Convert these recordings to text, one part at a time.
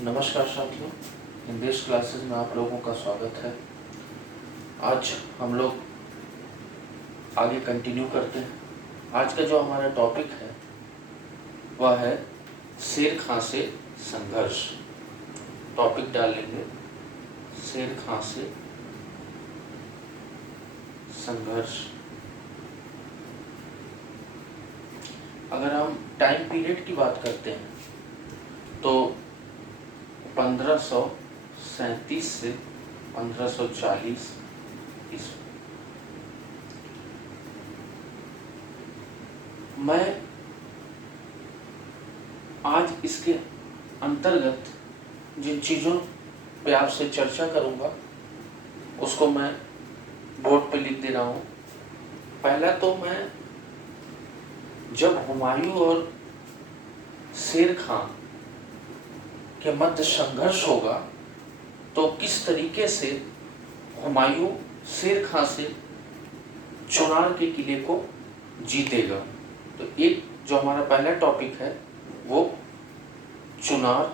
नमस्कार साथियों, English classes में आप लोगों का स्वागत है। आज हम लोग आगे कंटिन्यू करते हैं। आज का जो हमारा टॉपिक है वह है शेर खां से संघर्ष। टॉपिक डाल लेंगे शेर खां से संघर्ष। अगर हम टाइम पीरियड की बात करते हैं तो 1537 से 1540 ईस्वी। मैं आज इसके अंतर्गत जिन चीज़ों पे आपसे चर्चा करूंगा उसको मैं बोर्ड पे लिख दे रहा हूँ। पहला तो मैं जब हुमायूं और शेर खां के मध्य संघर्ष होगा तो किस तरीके से हुमायूं शेर खां से चुनार के किले को जीतेगा। तो एक जो हमारा पहला टॉपिक है वो चुनार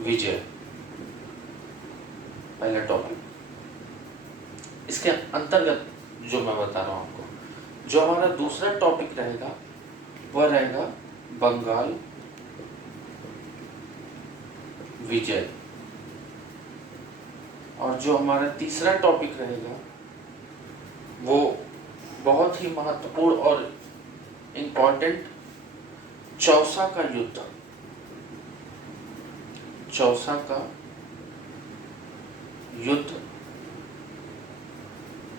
विजय, पहला टॉपिक। इसके अंतर्गत जो मैं बता रहा हूं आपको, जो हमारा दूसरा टॉपिक रहेगा वह रहेगा बंगाल विजय, और जो हमारा तीसरा टॉपिक रहेगा वो बहुत ही महत्वपूर्ण और इम्पोर्टेंट चौसा का युद्ध। चौसा का युद्ध।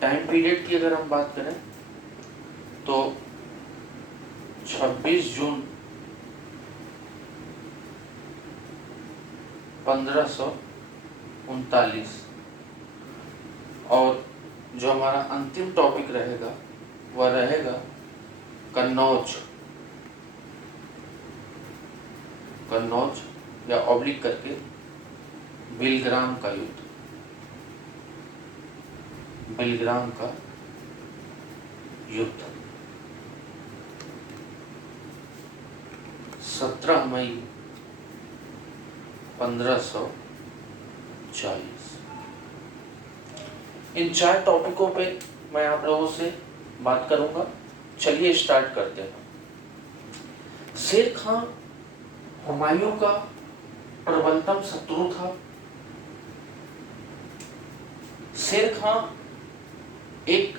टाइम पीरियड की अगर हम बात करें तो 26 जून 1539, और जो हमारा अंतिम टॉपिक रहेगा वह रहेगा कन्नौज या ऑब्लिक करके बिलग्राम का युद्ध। बिलग्राम का युद्ध 17 मई 1540। इन 4 टॉपिकों पे मैं आप लोगों से बात करूंगा। चलिए स्टार्ट करते हैं। शेर खां हुमायूं का प्रबलतम शत्रु था। शेर खां एक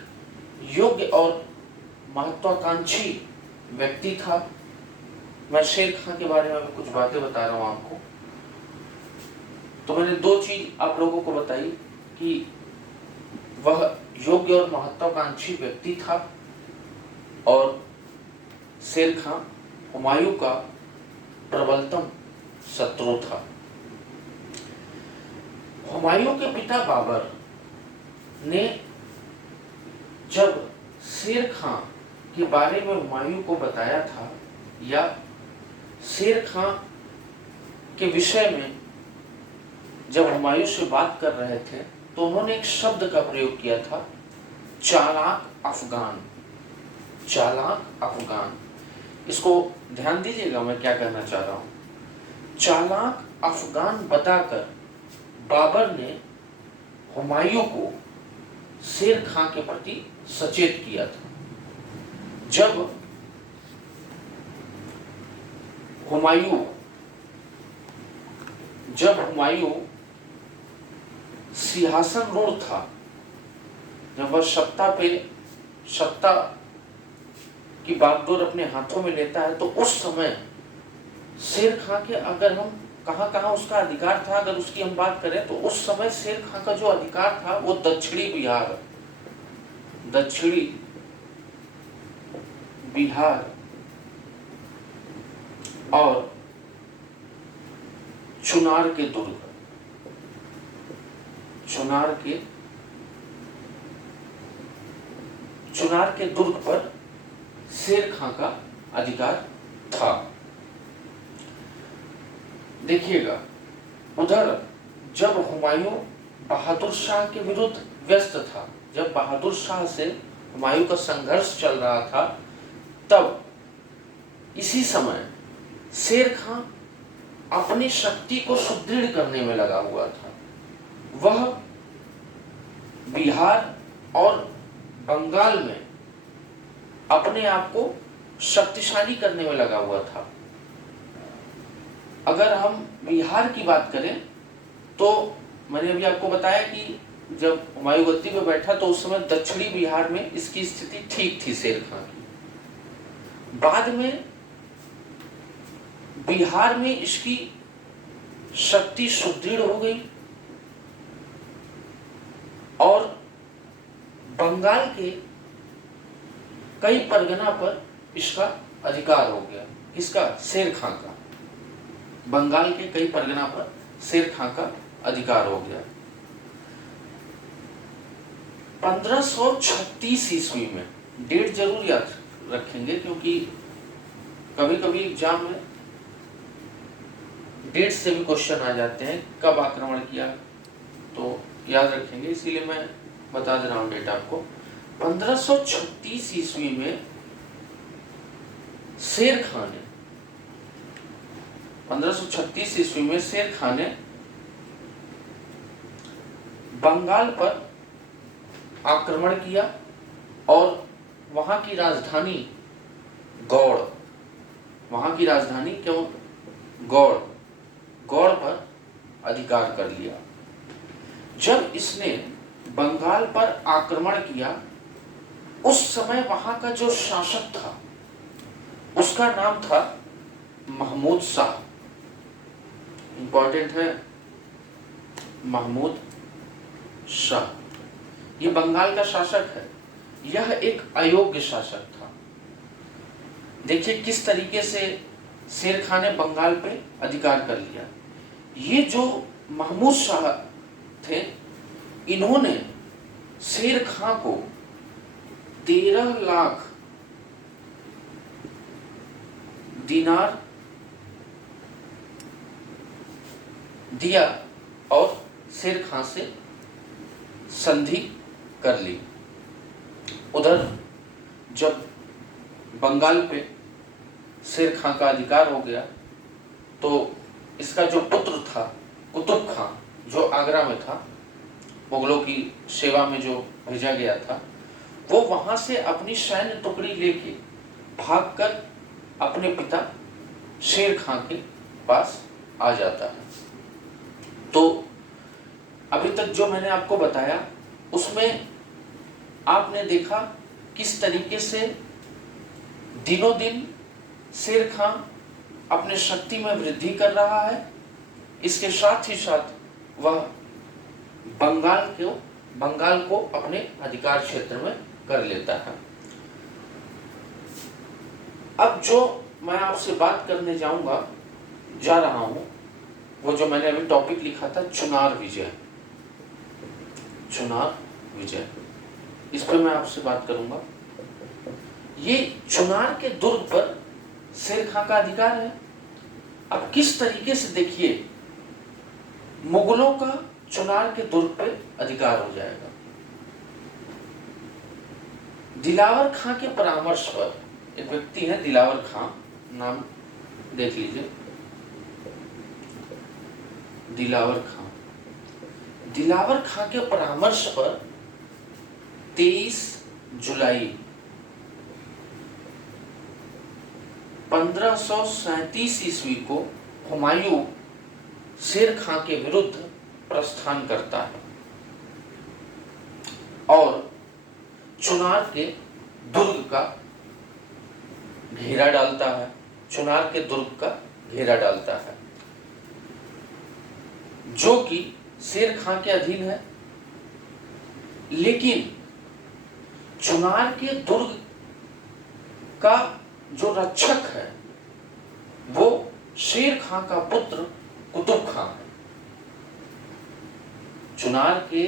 योग्य और महत्वाकांक्षी व्यक्ति था। मैं शेर खां के बारे में कुछ बातें बता रहा हूं आपको। तो मैंने 2 चीज आप लोगों को बताई कि वह योग्य और महत्वाकांक्षी व्यक्ति था और शेर खां हुमायूं का प्रबलतम शत्रु था। हुमायूं के पिता बाबर ने जब शेर खां के बारे में हुमायूं को बताया था या शेर खां के विषय में जब हुमायूं से बात कर रहे थे तो उन्होंने एक शब्द का प्रयोग किया था, चालाक अफगान। चालाक अफगान। इसको ध्यान दीजिएगा मैं क्या कहना चाह रहा हूं। चालाक अफगान बताकर बाबर ने हुमायूं को शेर खां के प्रति सचेत किया था। जब हुमायूं सिंहासन रूढ़ था, जब वह सत्ता की बागडोर अपने हाथों में लेता है, तो उस समय शेर खां के अगर हम कहां उसका अधिकार था, अगर उसकी हम बात करें तो उस समय शेर खां का जो अधिकार था वो दक्षिणी बिहार और चुनार के दुर्ग पर शेर खां का अधिकार था। देखिएगा, उधर जब हुमायूं बहादुर शाह के विरुद्ध व्यस्त था, जब बहादुर शाह से हुमायूं का संघर्ष चल रहा था, तब इसी समय शेर खां अपनी शक्ति को सुदृढ़ करने में लगा हुआ था। वह बिहार और बंगाल में अपने आप को शक्तिशाली करने में लगा हुआ था। अगर हम बिहार की बात करें तो मैंने अभी आपको बताया कि जब हुमायूं गद्दी पे बैठा तो उस समय दक्षिणी बिहार में इसकी स्थिति ठीक थी शेर खां की। बाद में बिहार में इसकी शक्ति सुदृढ़ हो गई और बंगाल के कई परगना पर इसका अधिकार हो गया। किसका? शेर खां का। बंगाल के कई परगना पर शेर खां का अधिकार हो गया। 1536 ईस्वी में, डेट जरूर याद रखेंगे क्योंकि कभी कभी एग्जाम में डेट से भी क्वेश्चन आ जाते हैं, कब आक्रमण किया, तो याद रखेंगे, इसीलिए मैं बता दे रहा हूं डेट आपको। 1536 ईस्वी में शेर खां ने 1536 ईस्वी में शेर खां ने बंगाल पर आक्रमण किया और वहां की राजधानी गौड़, वहां की राजधानी क्यों गौड़ पर अधिकार कर लिया। जब इसने बंगाल पर आक्रमण किया उस समय वहां का जो शासक था उसका नाम था महमूद शाह। इंपॉर्टेंट है, महमूद शाह। ये बंगाल का शासक है। यह एक अयोग्य शासक था। देखिए किस तरीके से शेर खां ने बंगाल पे अधिकार कर लिया। ये जो महमूद शाह थे, इन्होंने शेर खां को 13 लाख दिनार दिया और शेर खां से संधि कर ली। उधर जब बंगाल पे शेर खां का अधिकार हो गया तो इसका जो पुत्र था कुतुब खां, जो आगरा में था, मुगलों की सेवा में जो भेजा गया था, वो वहां से अपनी सैन्य टुकड़ी लेके भागकर अपने पिता शेर खां के पास आ जाता है। तो अभी तक जो मैंने आपको बताया उसमें आपने देखा किस तरीके से दिनों दिन शेर खां अपने शक्ति में वृद्धि कर रहा है। इसके साथ ही साथ वह बंगाल को अपने अधिकार क्षेत्र में कर लेता है। अब जो मैं आपसे बात करने जा रहा हूं वो जो मैंने अभी टॉपिक लिखा था चुनार विजय, इस पर मैं आपसे बात करूंगा। ये चुनार के दुर्ग पर शेर खां का अधिकार है। अब किस तरीके से देखिए मुगलों का चुनार के दुर्ग पे अधिकार हो जाएगा। दिलावर खां के परामर्श पर, एक व्यक्ति है दिलावर खां, नाम देख लीजिए, दिलावर खां के परामर्श पर 23 जुलाई 1537 ईस्वी को हुमायूं शेर खां के विरुद्ध प्रस्थान करता है और चुनार के दुर्ग का घेरा डालता है, जो कि शेर खां के अधीन है। लेकिन चुनार के दुर्ग का जो रक्षक है वो शेर खां का पुत्र कुतुब खां है। चुनार के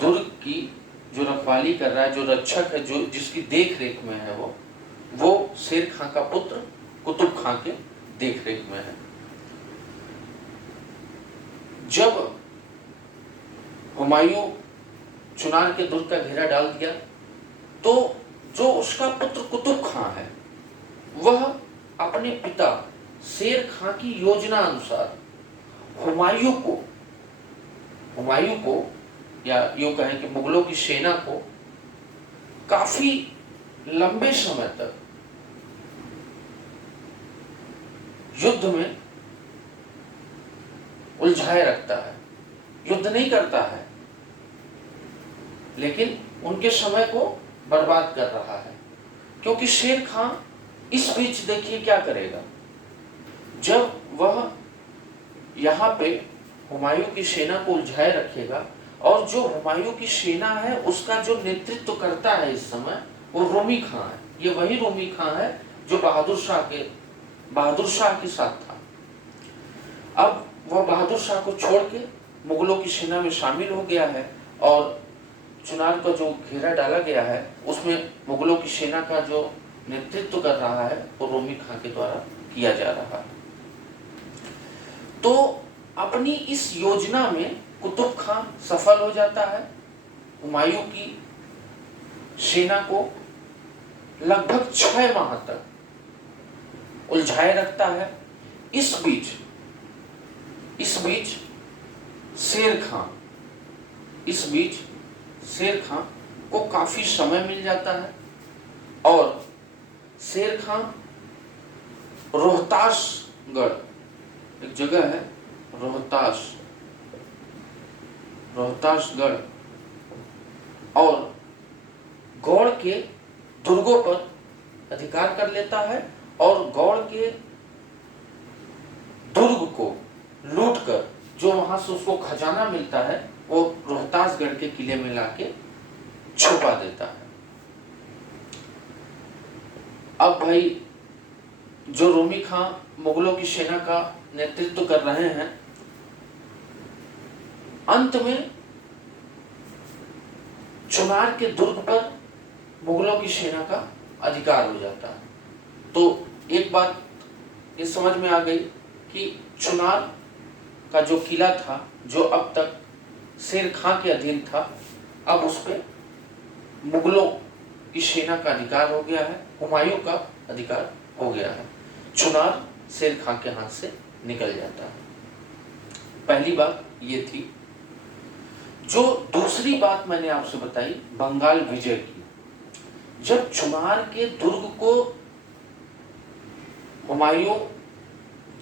दुर्ग की जो रखवाली कर रहा है, जो रक्षक है, जो जिसकी देख रेख में है, वो शेर खां का पुत्र कुतुब खां के देख रेख में है। जब हुमायूं चुनार के दुर्ग का घेरा डाल दिया तो जो उसका पुत्र कुतुब खां है वह अपने पिता शेर खां की योजना अनुसार हुमायूं को या यूं कहें कि मुगलों की सेना को काफी लंबे समय तक युद्ध में उलझाए रखता है। युद्ध नहीं करता है, लेकिन उनके समय को बर्बाद कर रहा है। क्योंकि शेर खां इस बीच देखिए क्या करेगा, जब वह यहाँ पे हुमायूं की सेना को उलझाए रखेगा और जो हुमायूं की सेना है उसका जो नेतृत्व करता है इस समय वो रोमी खां है। ये वही रोमी खां है जो बहादुर शाह के साथ था। अब वह बहादुर शाह को छोड़ के मुगलों की सेना में शामिल हो गया है और चुनार का जो घेरा डाला गया है उसमें मुगलों की सेना का जो नेतृत्व कर रहा है वो रोमी खां के द्वारा किया जा रहा है। तो अपनी इस योजना में कुतुब खां सफल हो जाता है, हुमायूं की सेना को लगभग 6 माह तक उलझाए रखता है। इस बीच शेर खां को काफी समय मिल जाता है और शेर खां रोहतासगढ़, एक जगह है रोहतासगढ़ और गौड़ के दुर्गों पर अधिकार कर लेता है और गौड़ के दुर्ग को लूटकर जो वहां से उसको खजाना मिलता है वो रोहतासगढ़ के किले में लाके छुपा देता है। अब भाई जो रोमी खां मुगलों की सेना का नेतृत्व कर रहे हैं, अंत में चुनार के दुर्ग पर मुगलों की सेना का अधिकार हो जाता है। तो एक बात ये समझ में आ गई कि चुनार का जो किला था जो अब तक शेर खां के अधीन था, अब उस पर मुगलों की सेना का अधिकार हो गया है, हुमायूं का अधिकार हो गया है। चुनार शेर खां के हाथ से निकल जाता है। पहली बात ये थी। जो दूसरी बात मैंने आपसे बताई बंगाल विजय की, जब चुनार के दुर्ग को हुमायूं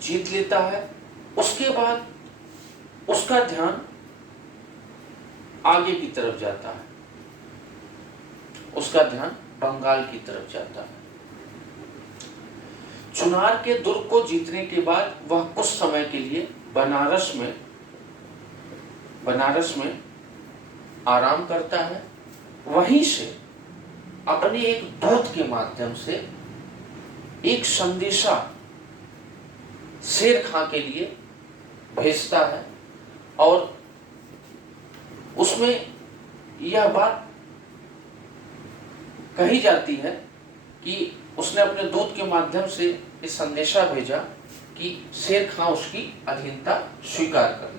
जीत लेता है उसके बाद उसका ध्यान आगे की तरफ जाता है, उसका ध्यान बंगाल की तरफ जाता है। चुनार के दुर्ग को जीतने के बाद वह कुछ समय के लिए बनारस में आराम करता है। वहीं से अपने एक दूत के माध्यम से एक संदेशा शेर खां के लिए भेजता है और उसमें यह बात कही जाती है कि उसने अपने दूत के माध्यम से इस संदेशा भेजा कि शेर खां उसकी अधीनता स्वीकार कर ले,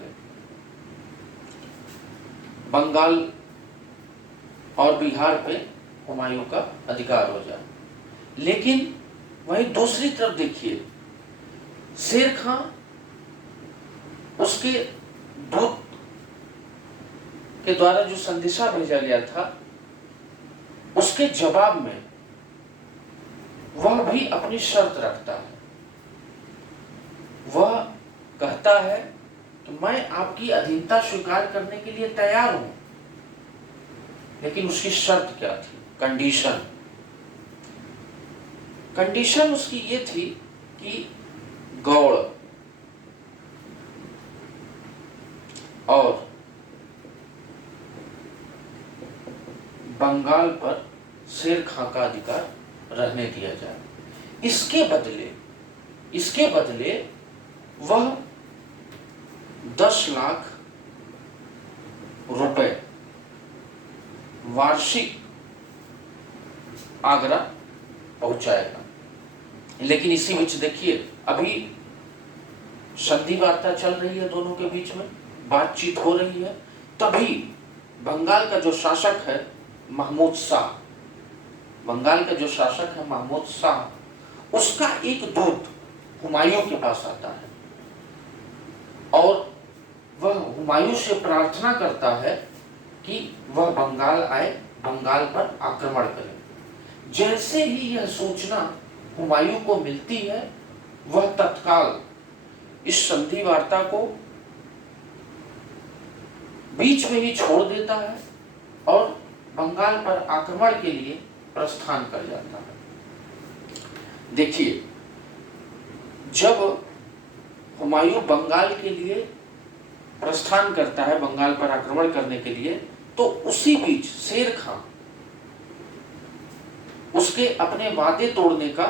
बंगाल और बिहार पे हुमायूं का अधिकार हो जाए। लेकिन वहीं दूसरी तरफ देखिए, शेर खां उसके दूत के द्वारा जो संदेशा भेजा गया था उसके जवाब में वह भी अपनी शर्त रखता है। वह कहता है कि मैं आपकी अधीनता स्वीकार करने के लिए तैयार हूं, लेकिन उसकी शर्त क्या थी, कंडीशन उसकी ये थी कि गौड़ और बंगाल पर शेर खां का अधिकार रहने दिया जाए। इसके बदले वह 10 लाख रुपए वार्षिक आगरा पहुंचाएगा। लेकिन इसी बीच देखिए, अभी संधि वार्ता चल रही है, दोनों के बीच में बातचीत हो रही है। तभी बंगाल का जो शासक है महमूद शाह, उसका एक दूत हुमायूं के पास आता है और वह हुमायूं से प्रार्थना करता है कि वह बंगाल आए, बंगाल पर आक्रमण करे। जैसे ही यह सूचना हुमायूं को मिलती है, वह तत्काल इस संधि वार्ता को बीच में ही छोड़ देता है और बंगाल पर आक्रमण के लिए प्रस्थान कर जाता है। देखिए, जब हुमायूं बंगाल के लिए प्रस्थान करता है, बंगाल पर आक्रमण करने के लिए, तो उसी बीच शेर खां उसके अपने वादे तोड़ने का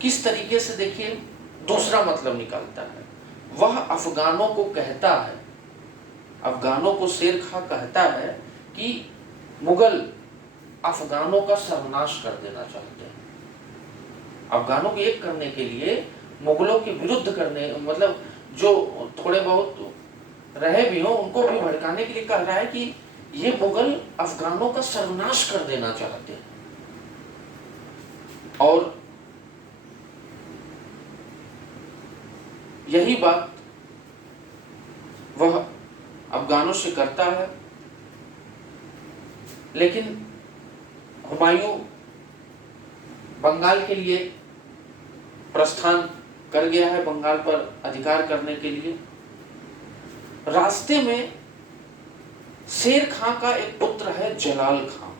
किस तरीके से, देखिए, दूसरा मतलब निकालता है। वह अफगानों को कहता है, अफगानों को शेर खां कहता है कि मुगल अफगानों का सर्वनाश कर देना चाहते हैं। अफगानों को एक करने के लिए, मुगलों के विरुद्ध करने, मतलब जो थोड़े बहुत रहे भी हो उनको भी भड़काने के लिए कह रहा है कि ये मुगल अफगानों का सर्वनाश कर देना चाहते हैं। और यही बात वह अफगानों से करता है, लेकिन हुमायूं बंगाल के लिए प्रस्थान कर गया है, बंगाल पर अधिकार करने के लिए। रास्ते में शेर खां का एक पुत्र है जलाल खां,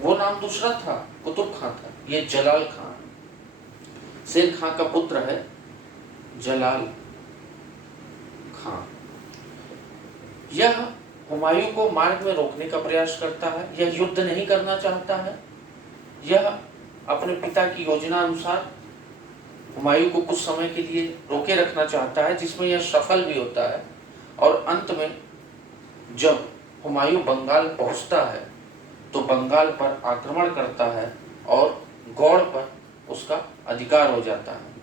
वो नाम दूसरा था, कुतुब खां था, ये जलाल खां। शेर खां का पुत्र है जलाल खां। यह हुमायूं को मार्ग में रोकने का प्रयास करता है, यह युद्ध नहीं करना चाहता है, यह अपने पिता की योजना अनुसार हुमायूं को कुछ समय के लिए रोके रखना चाहता है, जिसमें यह सफल भी होता है। और अंत में जब हुमायूं बंगाल पहुंचता है तो बंगाल पर आक्रमण करता है और गौड़ पर उसका अधिकार हो जाता है।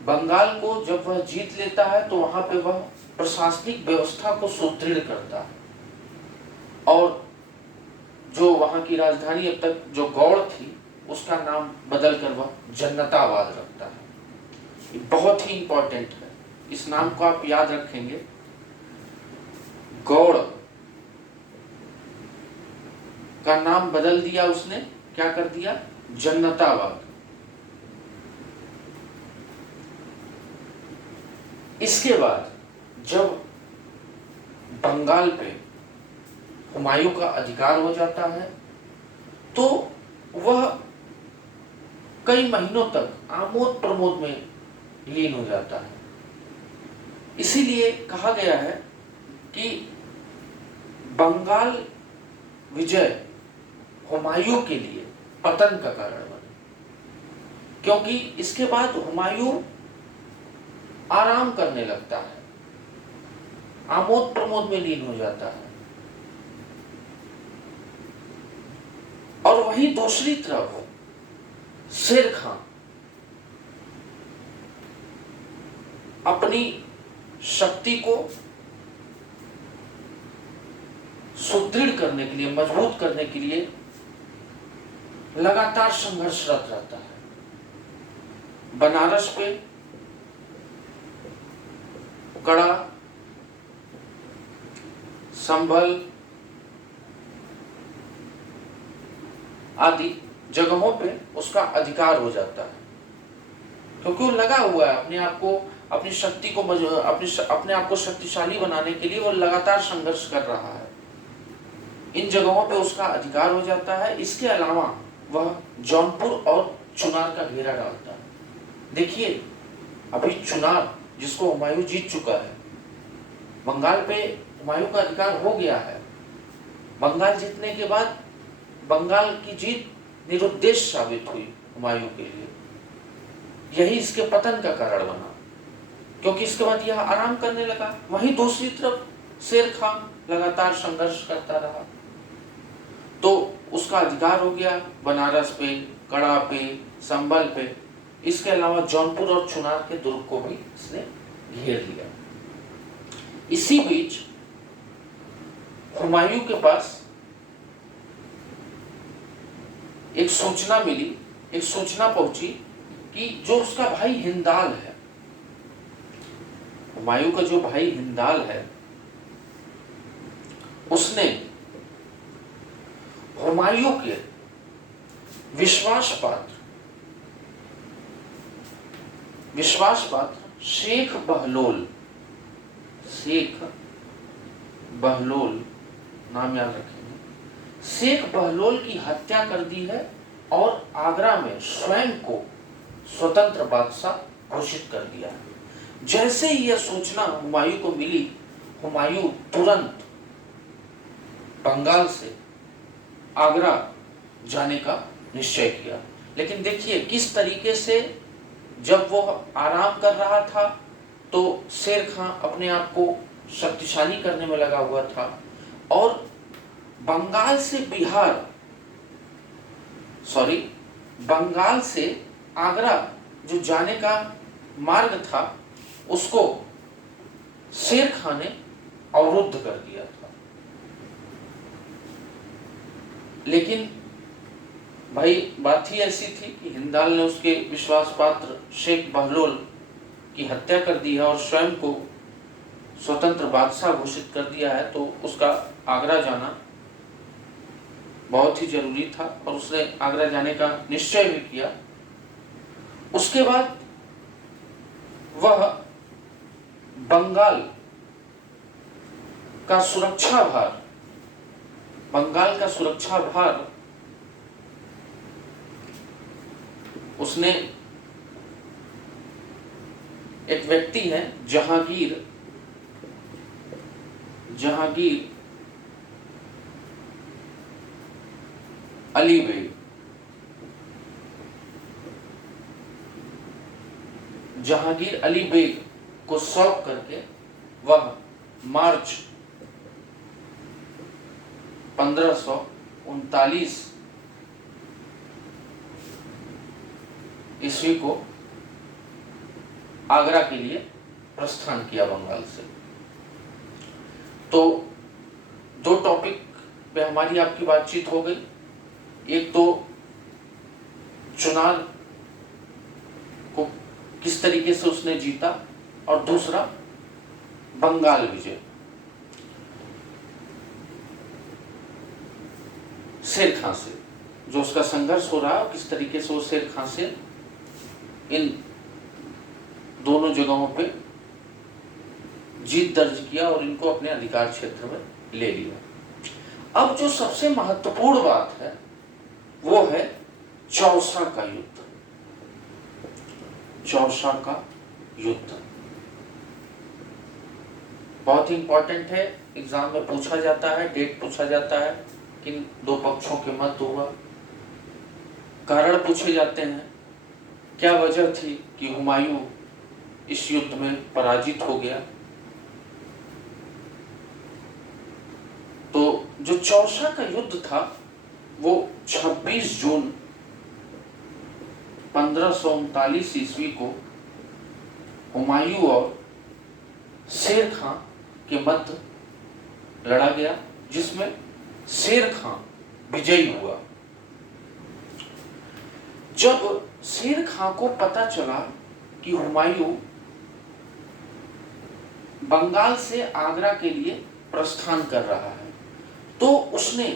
बंगाल को जब वह जीत लेता है तो वहां पे वह प्रशासनिक व्यवस्था को सुदृढ़ करता है और जो वहां की राजधानी अब तक जो गौड़ थी उसका नाम बदलकर वह जन्नताबाद रखता है। ये बहुत ही इंपॉर्टेंट है, इस नाम को आप याद रखेंगे। गौड़ का नाम बदल दिया उसने, क्या कर दिया, जन्नताबाद। इसके बाद जब बंगाल पे हुमायूं का अधिकार हो जाता है तो वह कई महीनों तक आमोद प्रमोद में लीन हो जाता है। इसीलिए कहा गया है कि बंगाल विजय हुमायूं के लिए पतन का कारण बने, क्योंकि इसके बाद हुमायूं आराम करने लगता है, आमोद प्रमोद में लीन हो जाता है। और वहीं दूसरी तरफ शेर खां अपनी शक्ति को सुदृढ़ करने के लिए, मजबूत करने के लिए लगातार संघर्षरत रहता है। बनारस पे कड़ा, संभल आदि जगहों पे उसका अधिकार हो जाता है, क्योंकि वो लगा हुआ है अपने आप को, अपनी शक्ति को, अपने आप को शक्तिशाली बनाने के लिए वो लगातार संघर्ष कर रहा है। इन जगहों पे उसका अधिकार हो जाता है। इसके अलावा वह जौनपुर और चुनार का घेरा डालता है। देखिए, अभी चुनार जिसको हुमायूं जीत चुका है, बंगाल पे हुमायूं का अधिकार हो गया है। बंगाल जीतने के बाद बंगाल की जीत निरुद्देश्य साबित हुई हुमायूं के लिए। यही इसके पतन का कारण बना, क्योंकि इसके बाद यह आराम करने लगा। वहीं दूसरी तरफ शेर खां लगातार संघर्ष करता रहा, तो उसका अधिकार हो गया बनारस पे, कड़ा पे, संभल पे। इसके अलावा जौनपुर और चुनार के दुर्ग को भी इसने घेर लिया। इसी बीच हुमायूं के पास एक सूचना मिली, एक सूचना पहुंची कि जो उसका भाई हिंदाल है, हुमायूं का जो भाई हिंदाल है, उसने हुमायूं के विश्वास पात्र शेख बहलोल नाम याद रखेंगे, शेख बहलोल की हत्या कर दी है और आगरा में स्वयं को स्वतंत्र बादशाह घोषित कर दिया है। जैसे ही यह सूचना हुमायूं को मिली, हुमायूं तुरंत बंगाल से आगरा जाने का निश्चय किया। लेकिन देखिए किस तरीके से, जब वो आराम कर रहा था तो शेर खां अपने आप को शक्तिशाली करने में लगा हुआ था, और बंगाल से आगरा जो जाने का मार्ग था उसको शेर खां ने अवरुद्ध कर दिया था। लेकिन भाई बात ही ऐसी थी कि हिंदाल ने उसके विश्वास पात्र शेख बहलोल की हत्या कर दी है और स्वयं को स्वतंत्र बादशाह घोषित कर दिया है, तो उसका आगरा जाना बहुत ही जरूरी था और उसने आगरा जाने का निश्चय भी किया। उसके बाद वह बंगाल का सुरक्षा भार उसने, एक व्यक्ति है जहांगीर अली बेग, जहांगीर अली बेग को सौंप करके वह मार्च 1539 ईस्वी को आगरा के लिए प्रस्थान किया बंगाल से। तो दो टॉपिक पे हमारी आपकी बातचीत हो गई, एक तो चुनार को किस तरीके से उसने जीता और दूसरा बंगाल विजय। शेर खां से जो उसका संघर्ष हो रहा है, किस तरीके से वो शेर खां से इन दोनों जगहों पे जीत दर्ज किया और इनको अपने अधिकार क्षेत्र में ले लिया। अब जो सबसे महत्वपूर्ण बात है वो है चौसा का युद्ध। चौसा का युद्ध बहुत ही इंपॉर्टेंट है, एग्जाम में पूछा जाता है, डेट पूछा जाता है, किन दो पक्षों के मध्य हुआ, कारण पूछे जाते हैं, क्या वजह थी कि हुमायूं इस युद्ध में पराजित हो गया। तो जो चौसा का युद्ध था वो 26 जून 1539 ईस्वी को हुमायूं और शेर खां के मध्य लड़ा गया, जिसमें शेर खां विजयी हुआ। जब शेर खां को पता चला कि हुमायूं बंगाल से आगरा के लिए प्रस्थान कर रहा है, तो उसने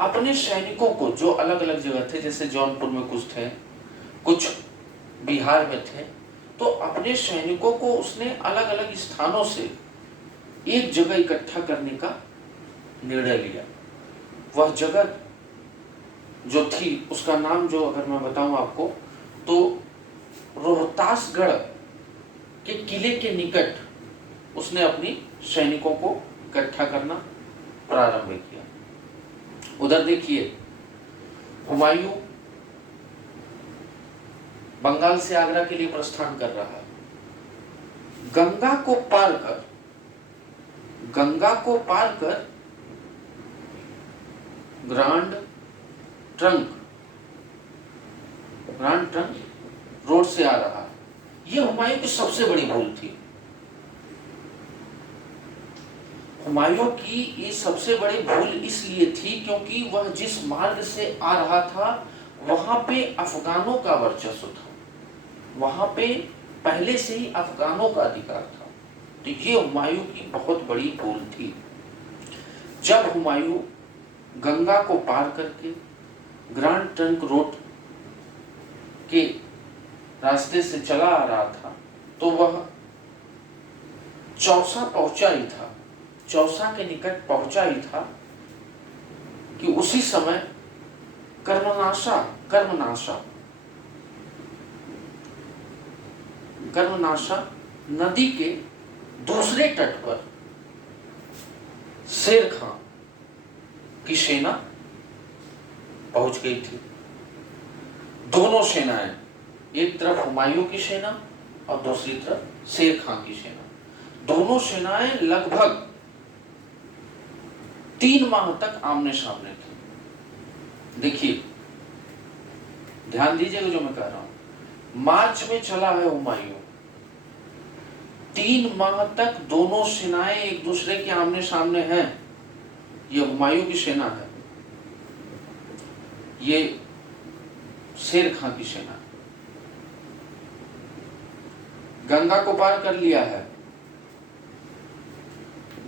अपने सैनिकों को, जो अलग अलग जगह थे, जैसे जौनपुर में कुछ थे, कुछ बिहार में थे, तो अपने सैनिकों को उसने अलग अलग स्थानों से एक जगह इकट्ठा करने का निर्णय लिया। वह जगह जो थी उसका नाम, जो अगर मैं बताऊं आपको, तो रोहतासगढ़ के किले के निकट उसने अपनी सैनिकों को इकट्ठा करना प्रारंभ किया। उधर देखिए, हुमायूं बंगाल से आगरा के लिए प्रस्थान कर रहा है। गंगा को पार कर ग्रांड ट्रंक रोड से आ रहा है। यह हुमायूं की सबसे बड़ी भूल थी। हुमायूं की ये सबसे बड़ी भूल इसलिए थी क्योंकि वह जिस मार्ग से आ रहा था वहां पे अफगानों का वर्चस्व था। वहां पे पहले से ही अफगानों का अधिकार था। तो ये हुमायूं की बहुत बड़ी भूल थी। जब हुमायूं गंगा को पार करके ग्रांड ट्रंक रोड के रास्ते से चला आ रहा था तो वह चौसा पहुंचा ही था, चौसा के निकट पहुंचा ही था कि उसी समय कर्मनाशा नदी के दूसरे तट पर शेर खां की सेना पहुंच गई थी। दोनों सेनाएं, एक तरफ हुमायूं की सेना और दूसरी तरफ शेर खां की सेना, दोनों सेनाएं लगभग 3 माह तक आमने सामने थी। देखिए, ध्यान दीजिएगा जो मैं कह रहा हूं। मार्च में चला है हुमायूं, 3 माह तक दोनों सेनाएं एक दूसरे के आमने सामने हैं। ये हुमायूं की सेना है, ये शेर खां की सेना है। गंगा को पार कर लिया है,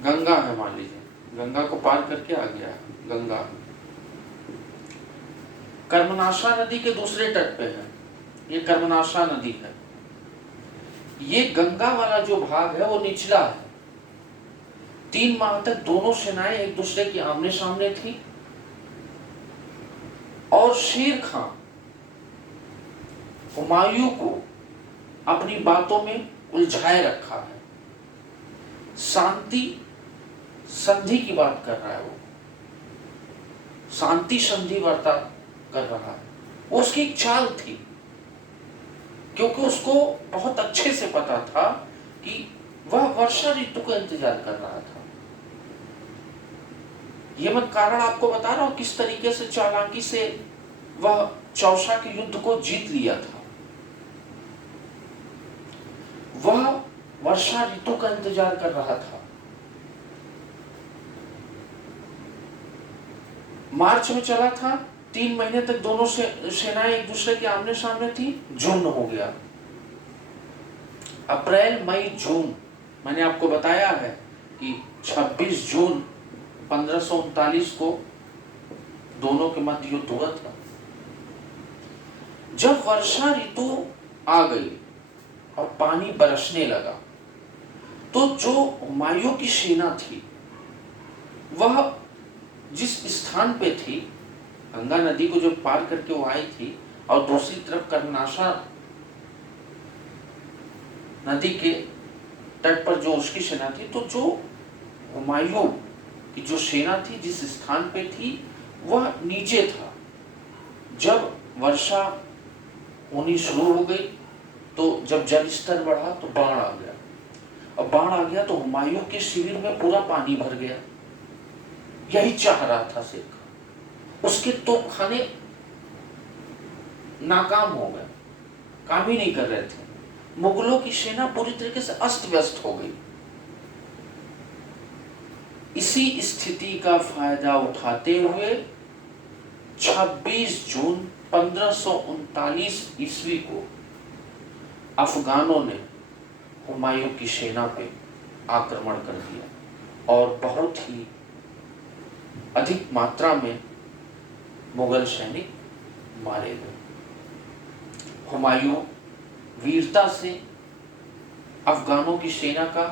गंगा है मान लीजिए, गंगा को पार करके आ गया है, गंगा कर्मनाशा नदी के दूसरे तट पे है, ये कर्मनाशा नदी है। ये गंगा वाला जो भाग है वो निचला है। 3 माह तक दोनों सेनाएं एक दूसरे के आमने सामने थी और शेर खां हुमायूं को अपनी बातों में उलझाए रखा है। शांति संधि की बात कर रहा है, वो शांति संधि वार्ता कर रहा है। वो उसकी एक चाल थी, क्योंकि उसको बहुत अच्छे से पता था कि वह वर्षा ऋतु का इंतजार कर रहा था। ये मैं कारण आपको बता रहा हूं किस तरीके से चालाकी से वह चौसा के युद्ध को जीत लिया था। वह वर्षा ऋतु का इंतजार कर रहा था। मार्च में चला था, 3 महीने तक दोनों सेनाएं एक दूसरे के आमने सामने थी। जून हो गया, अप्रैल मई जून, मैंने आपको बताया है कि 26 जून 1539 को दोनों के मध्य युद्ध हुआ था। जब वर्षा ऋतु आ गई और पानी बरसने लगा तो जो हुमायूं की सेना थी वह जिस स्थान पे थी, गंगा नदी को जो पार करके वो आई थी और दूसरी तरफ कर्मनाशा नदी के तट पर जो उसकी सेना थी, तो जो हुमायूं की जो सेना थी जिस स्थान पे थी वह नीचे था। जब वर्षा होनी शुरू हो गई तो जब जल स्तर बढ़ा तो बाढ़ आ गया, और बाढ़ आ गया तो हुमायूं के शिविर में पूरा पानी भर गया। यही चाह रहा था शेर खां। उसके तोपखाने नाकाम हो गए, काम ही नहीं कर रहे थे। मुगलों की सेना पूरी तरीके से अस्त व्यस्त हो गई। इसी स्थिति का फायदा उठाते हुए 26 जून 1539 ईस्वी को अफगानों ने हुमायूं की सेना पे आक्रमण कर दिया और बहुत ही अधिक मात्रा में मुगल सैनिक मारे गए। हुमायूं वीरता से अफगानों की सेना का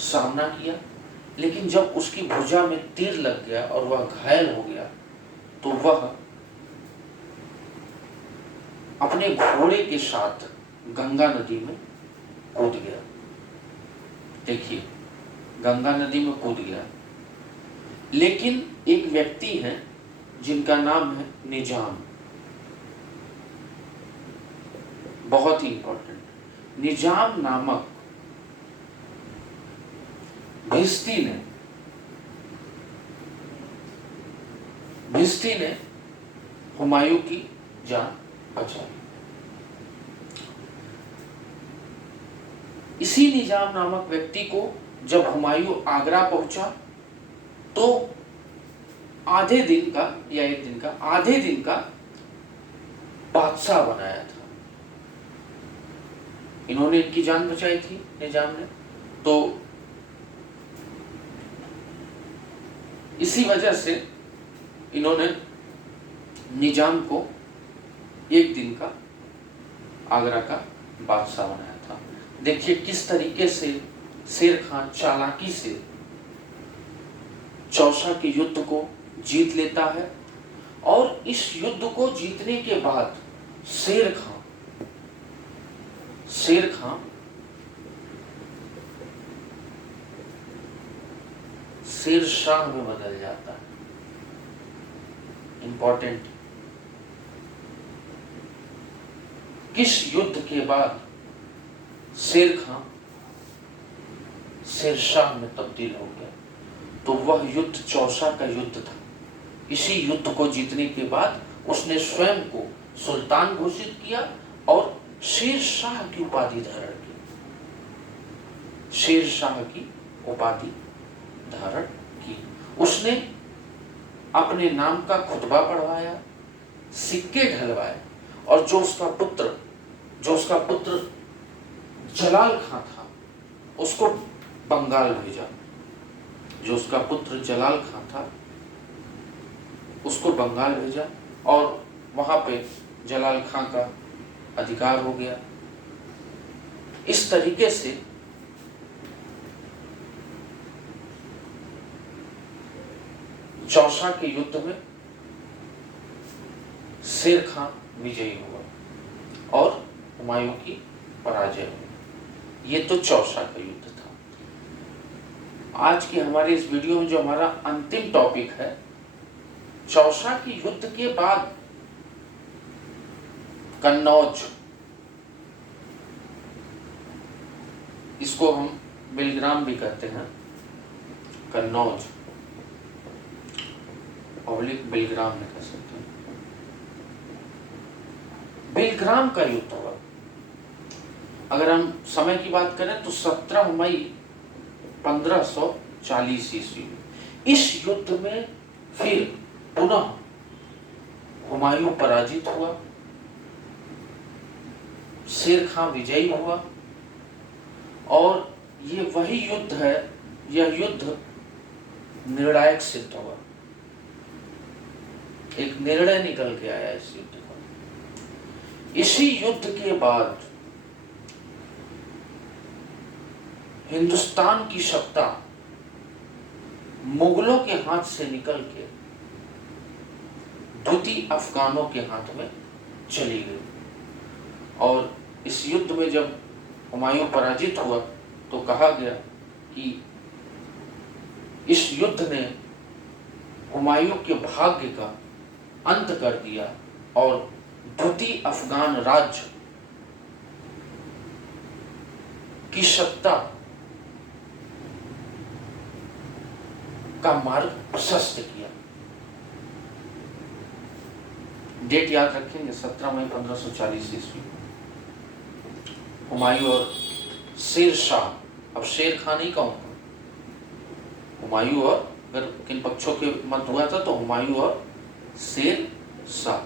सामना किया, लेकिन जब उसकी भुजा में तीर लग गया और वह घायल हो गया तो वह अपने घोड़े के साथ गंगा नदी में कूद गया। देखिए, गंगा नदी में कूद गया। लेकिन एक व्यक्ति है जिनका नाम है निजाम, बहुत ही इंपॉर्टेंट। निजाम नामक भिस्ती ने हुमायूं की जान बचाई। इसी निजाम नामक व्यक्ति को जब हुमायूं आगरा पहुंचा तो आधे दिन का या एक दिन का, आधे दिन का बादशाह बनाया था। इन्होंने इनकी जान बचाई थी निजाम ने। तो इसी वजह से इन्होंने निजाम को एक दिन का आगरा का बादशाह बनाया था। देखिए किस तरीके से शेर खान चालाकी से चौसा के युद्ध को जीत लेता है, और इस युद्ध को जीतने के बाद शेर खां शेर शाह में बदल जाता है। इंपॉर्टेंट, किस युद्ध के बाद शेर खां शेर शाह में तब्दील हो गया? तो वह युद्ध चौसा का युद्ध था। इसी युद्ध को जीतने के बाद उसने स्वयं को सुल्तान घोषित किया और शेर शाह की उपाधि धारण की। शेर शाह की उपाधि धारण की। उसने अपने नाम का खुतबा पढ़वाया, सिक्के ढलवाए, और जो उसका पुत्र जलाल खां था उसको बंगाल भेजा। जो उसका पुत्र जलाल खां था उसको बंगाल भेजा, और वहां पे जलाल खां का अधिकार हो गया। इस तरीके से चौसा के युद्ध में शेर खां विजयी हुआ और हुमायूं की पराजय हुई। ये तो चौसा का युद्ध था। आज के हमारे इस वीडियो में जो हमारा अंतिम टॉपिक है, चौसा के युद्ध के बाद कन्नौज, इसको हम बेलग्राम भी कहते हैं, कन्नौज पब्लिक बेलग्राम में कह सकते हैं। बेलग्राम का युद्ध हुआ। अगर हम समय की बात करें तो 17 मई 1540 ईस्वी में इस युद्ध में फिर पुनः हुमायूं पराजित हुआ, शेर खां विजयी हुआ, और ये वही युद्ध है, यह युद्ध निर्णायक सिद्ध हुआ। एक निर्णय निकल के आया इस युद्ध का। इसी युद्ध के बाद हिंदुस्तान की सत्ता मुगलों के हाथ से निकल के द्वितीय अफगानों के हाथ में चली गई। और इस युद्ध में जब हुमायूं पराजित हुआ तो कहा गया कि इस युद्ध ने हुमायूं के भाग्य का अंत कर दिया और द्वितीय अफगान राज्य की सत्ता का मार्ग प्रशस्त किया। डेट याद रखेंगे, 17 मई 1540 ईस्वी। हुमायूं और शेर शाह, अब शेर खां नहीं कहूंगा, हुमायूं और, अगर किन पक्षों के मत हुआ था तो हुमायूं और शेर शाह।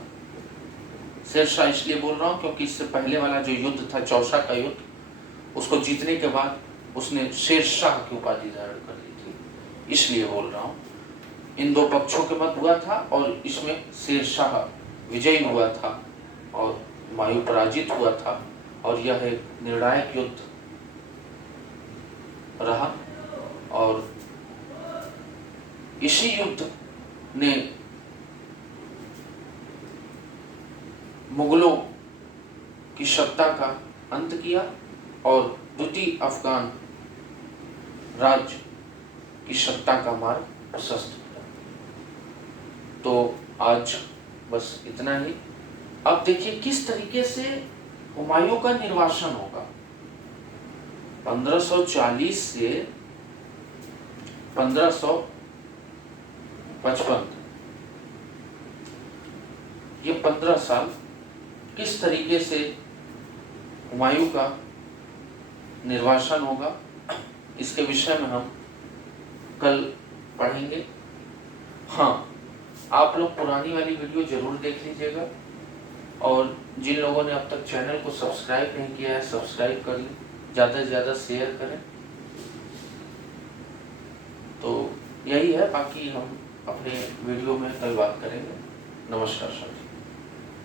शेर शाह इसलिए बोल रहा हूं क्योंकि इससे पहले वाला जो युद्ध था चौसा का युद्ध, उसको जीतने के बाद उसने शेर शाह की उपाधि धारण कर ली थी, इसलिए बोल रहा हूं। इन दो पक्षों के मत हुआ था और इसमें शेर शाह विजयी हुआ था और हुमायूं पराजित हुआ था, और यह एक निर्णायक युद्ध रहा। और इसी युद्ध ने मुगलों की सत्ता का अंत किया और द्वितीय अफगान राज्य की सत्ता का मार्ग प्रशस्त किया। तो आज बस इतना ही। अब देखिए किस तरीके से हुमायूं का निर्वासन होगा। 1540 से 1555 ये 15 साल किस तरीके से हुमायूं का निर्वासन होगा, इसके विषय में हम कल पढ़ेंगे। हाँ, आप लोग पुरानी वाली वीडियो जरूर देख लीजिएगा। और जिन लोगों ने अब तक चैनल को सब्सक्राइब नहीं किया है, सब्सक्राइब कर लें, ज़्यादा से ज़्यादा शेयर करें। तो यही है, बाकी हम अपने वीडियो में कल बात करेंगे। नमस्कार सर।